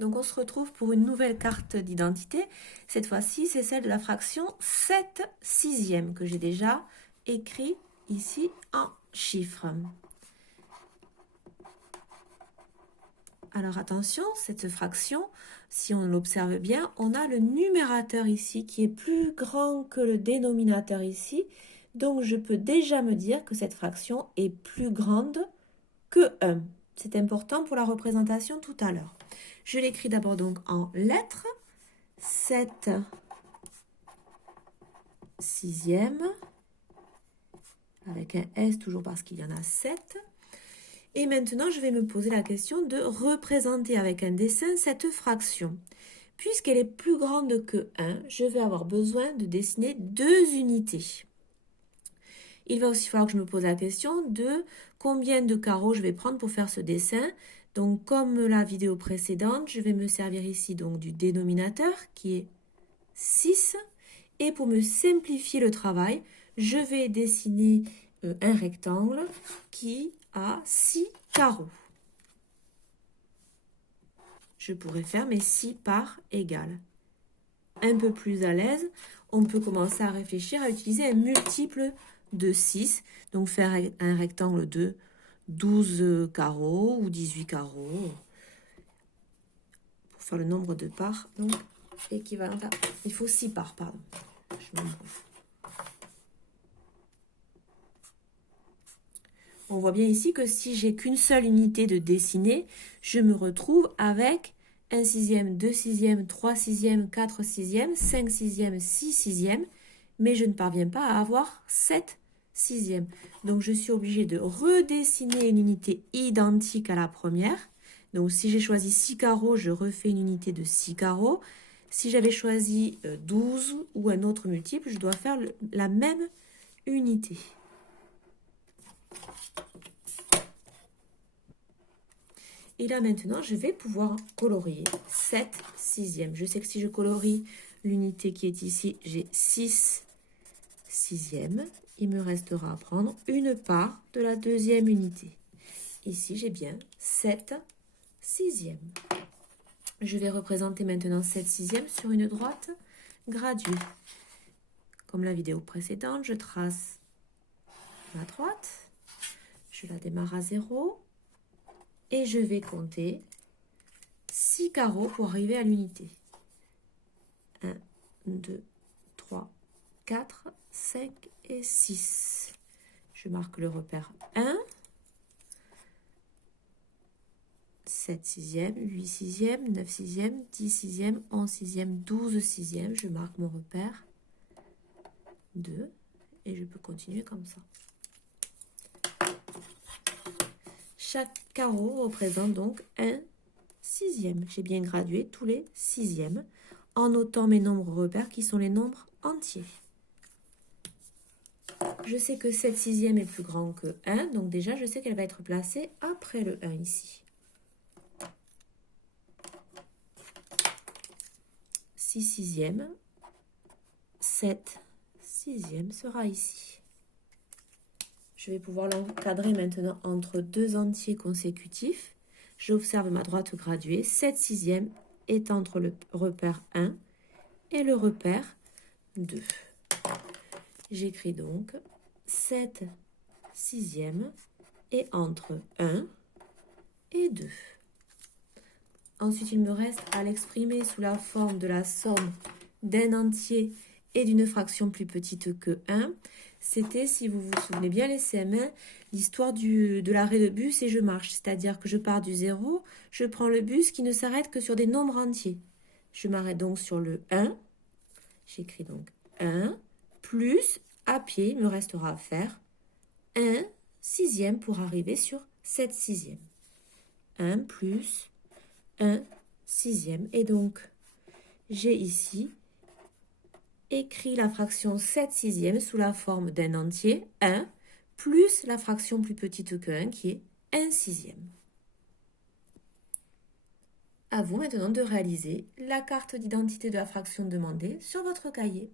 Donc on se retrouve pour une nouvelle carte d'identité. Cette fois-ci, c'est celle de la fraction 7 sixièmes que j'ai déjà écrit ici en chiffres. Alors attention, cette fraction, si on l'observe bien, on a le numérateur ici qui est plus grand que le dénominateur ici. Donc je peux déjà me dire que cette fraction est plus grande que 1. C'est important pour la représentation tout à l'heure. Je l'écris d'abord donc en lettres. 7 sixièmes, avec un S toujours parce qu'il y en a 7. Et maintenant, je vais me poser la question de représenter avec un dessin cette fraction. Puisqu'elle est plus grande que 1, je vais avoir besoin de dessiner 2 unités. Il va aussi falloir que je me pose la question de combien de carreaux je vais prendre pour faire ce dessin. Donc, comme la vidéo précédente, je vais me servir ici donc du dénominateur qui est 6. Et pour me simplifier le travail, je vais dessiner un rectangle qui a 6 carreaux. Je pourrais faire mes 6 parts égales. Un peu plus à l'aise, on peut commencer à réfléchir à utiliser un multiple de 6. Donc faire un rectangle de 12 carreaux ou 18 carreaux. Pour faire le nombre de parts, donc équivalent à... Il faut 6 parts, pardon. Je me trompe. On voit bien ici que si j'ai qu'une seule unité de dessiner, je me retrouve avec 1 sixième, 2 sixièmes, 3 sixièmes, 4 sixièmes, 5 sixièmes, 6 sixièmes, mais je ne parviens pas à avoir 7 sixièmes. Donc je suis obligée de redessiner une unité identique à la première. Donc si j'ai choisi 6 carreaux, je refais une unité de 6 carreaux. Si j'avais choisi 12 ou un autre multiple, je dois faire la même unité. Et là maintenant, je vais pouvoir colorier 7 sixièmes. Je sais que si je colorie l'unité qui est ici, j'ai 6 sixièmes. Il me restera à prendre une part de la deuxième unité. Ici, j'ai bien 7 sixièmes. Je vais représenter maintenant 7 sixièmes sur une droite graduée. Comme la vidéo précédente, je trace ma droite. Je la démarre à 0. Et je vais compter 6 carreaux pour arriver à l'unité. 1, 2, 3, 4, 5 et 6. Je marque le repère 1, 7 sixièmes, 8 sixièmes, 9 sixièmes, 10 sixièmes, 11 sixièmes, 12 sixièmes. Je marque mon repère 2 et je peux continuer comme ça. Chaque carreau représente donc un sixième. J'ai bien gradué tous les sixièmes en notant mes nombres repères qui sont les nombres entiers. Je sais que 7 sixièmes est plus grand que 1, donc déjà je sais qu'elle va être placée après le 1 ici. 6 sixièmes, 7 sixièmes sera ici. Je vais pouvoir l'encadrer maintenant entre deux entiers consécutifs. J'observe ma droite graduée. 7 sixièmes est entre le repère 1 et le repère 2. J'écris donc 7 sixièmes est entre 1 et 2. Ensuite, il me reste à l'exprimer sous la forme de la somme d'un entier et d'une fraction plus petite que 1. C'était, si vous vous souvenez bien, les CM1, l'histoire de l'arrêt de bus et je marche. C'est-à-dire que je pars du 0, je prends le bus qui ne s'arrête que sur des nombres entiers. Je m'arrête donc sur le 1. J'écris donc 1 plus, à pied, il me restera à faire 1 sixième pour arriver sur 7 sixièmes. 1 plus 1 sixième. Et donc, j'ai ici écrit la fraction 7 sixièmes sous la forme d'un entier, 1, plus la fraction plus petite que 1 qui est 1 sixième. À vous maintenant de réaliser la carte d'identité de la fraction demandée sur votre cahier.